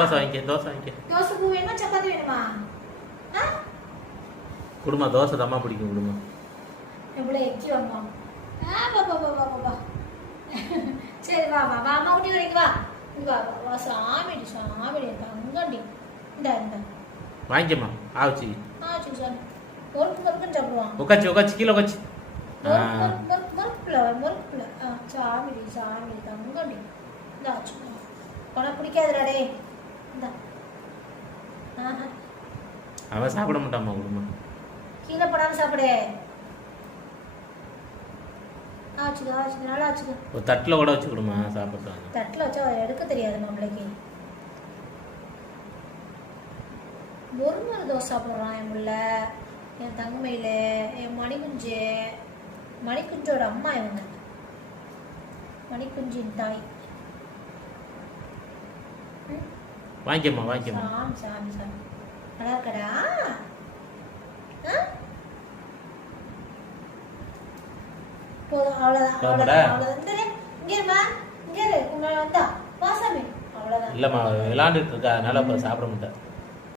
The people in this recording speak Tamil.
தோசை வாங்கிக்க தோசை பூ வேணுமா சப்பாத்தி வேணுமா குடுமா தோசை தம்மா பிடிக்கும் குடுமா எவ்வளோ எக்கி வாமா பாப்பா சரி வா அம்மா ஊட்டி வரைக்கும் வா வா சாமி தங்கண்டி இந்த வாங்கிக்கம்மா ஆச்சு சார் முறுக்குன்னு சாப்பிடுவான் உக்காச்சு கீழே உக்காச்சு முறுக்குல சாமி தங்கண்டி இந்த ஆச்சு உனக்கு பிடிக்காதுடா டே இந்த அவன் சாப்பிட மாட்டாமா குடுமா கீழே போடாம சாப்பிடு ஆச்சுது நல்லா ஆச்சுது ஒரு தட்டில் கூட வச்சு கொடுமா சாப்பிட்டாங்க தட்டில் வச்சா எடுக்க தெரியாது நம்மளுக்கு ஒரு தோசை சாப்பிட்றான் என் பிள்ள என் தங்கமையில என் மணிக்குஞ்சோட அம்மா இவங்க மணிக்குஞ்சின் தாய் வாங்கிக்கம்மா சாமி நல்லா இருக்கடா போதும் அவ்வளோதான் இங்கே உங்களை வந்தா வாசாமி அவ்வளோதான் இல்லைம்மா விளாண்டுட்டு இருக்கா அதனால இப்போ சாப்பிட மாட்டேன்